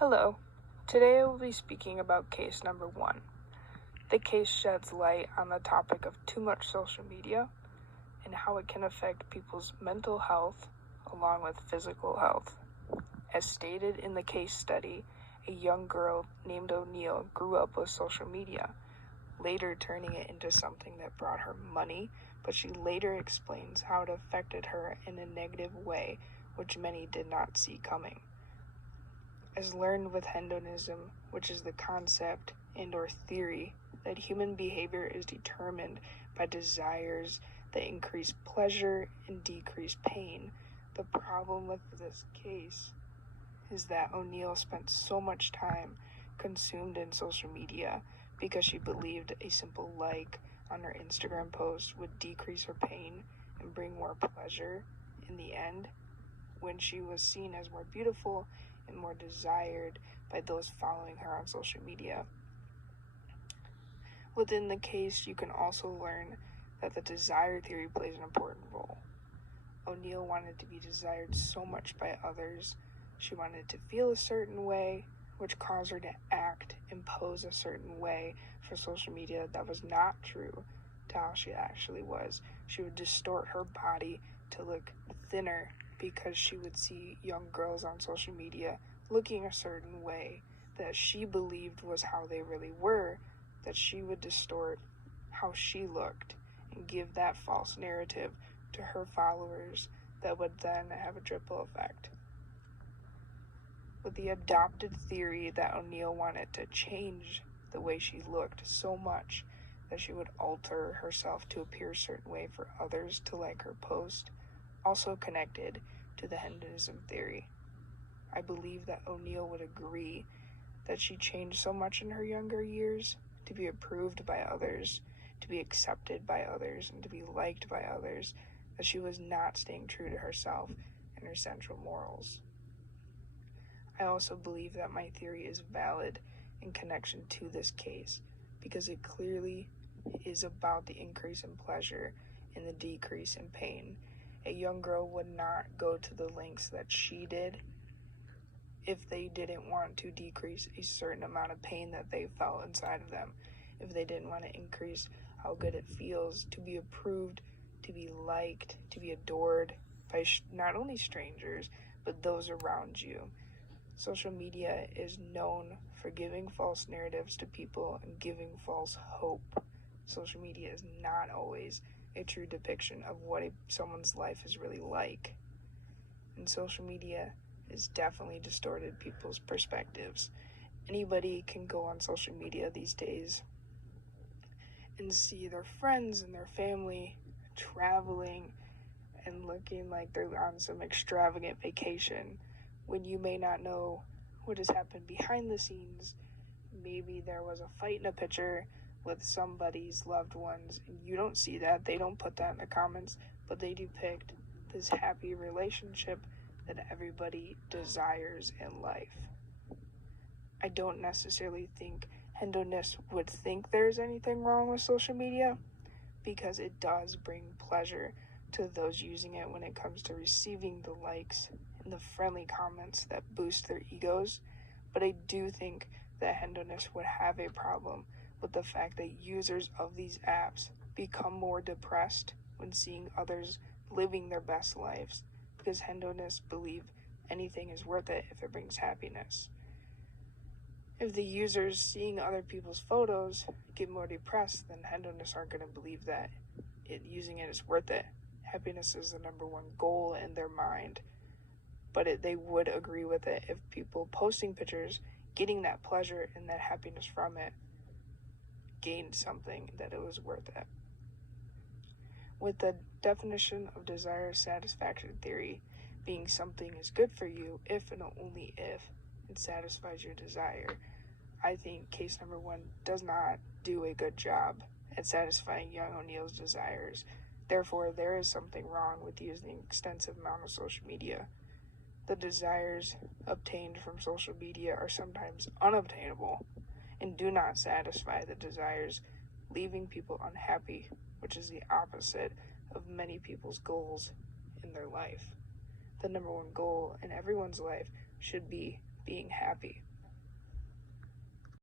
Hello. Today I will be speaking about case number 1. The case sheds light on the topic of too much social media and how it can affect people's mental health along with physical health. As stated in the case study, a young girl named O'Neill grew up with social media, later turning it into something that brought her money, but she later explains how it affected her in a negative way, which many did not see coming. As learned with hedonism, which is the concept and/or theory that human behavior is determined by desires that increase pleasure and decrease pain. The problem with this case is that O'Neill spent so much time consumed in social media because she believed a simple like on her Instagram post would decrease her pain and bring more pleasure in the end, when she was seen as more beautiful and more desired by those following her on social media. Within the case, you can also learn that the desire theory plays an important role. O'Neill wanted to be desired so much by others. She wanted to feel a certain way, which caused her to act and pose a certain way for social media that was not true to how she actually was. She would distort her body to look thinner because she would see young girls on social media looking a certain way that she believed was how they really were, that she would distort how she looked and give that false narrative to her followers that would then have a ripple effect. With the adopted theory that O'Neill wanted to change the way she looked so much that she would alter herself to appear a certain way for others to like her post, also connected to the hedonism theory. I believe that O'Neill would agree that she changed so much in her younger years to be approved by others, to be accepted by others, and to be liked by others, that she was not staying true to herself and her central morals. I also believe that my theory is valid in connection to this case because it clearly is about the increase in pleasure and the decrease in pain. A young girl would not go to the lengths that she did if they didn't want to decrease a certain amount of pain that they felt inside of them, if they didn't want to increase how good it feels to be approved, to be liked, to be adored by not only strangers, but those around you. Social media is known for giving false narratives to people and giving false hope. Social media is not always a true depiction of what someone's life is really like. And social media has definitely distorted people's perspectives. Anybody can go on social media these days and see their friends and their family traveling and looking like they're on some extravagant vacation, when you may not know what has happened behind the scenes. Maybe there was a fight in a picture with somebody's loved ones, and you don't see that. They don't put that in the comments, but they depict this happy relationship that everybody desires in life. I don't necessarily think hedonists would think there's anything wrong with social media, because it does bring pleasure to those using it when it comes to receiving the likes and the friendly comments that boost their egos. But I do think that hedonists would have a problem with the fact that users of these apps become more depressed when seeing others living their best lives, because hedonists believe anything is worth it if it brings happiness. If the users seeing other people's photos get more depressed, then hedonists aren't going to believe that using it is worth it. Happiness is the number one goal in their mind, but they would agree with it if people posting pictures, getting that pleasure and that happiness from it, gained something, that it was worth it. With the definition of desire satisfaction theory being something is good for you if and only if it satisfies your desire, I think case number 1 does not do a good job at satisfying young O'Neill's desires. Therefore, there is something wrong with using an extensive amount of social media. The desires obtained from social media are sometimes unobtainable and do not satisfy the desires, leaving people unhappy, which is the opposite of many people's goals in their life. The number one goal in everyone's life should be being happy.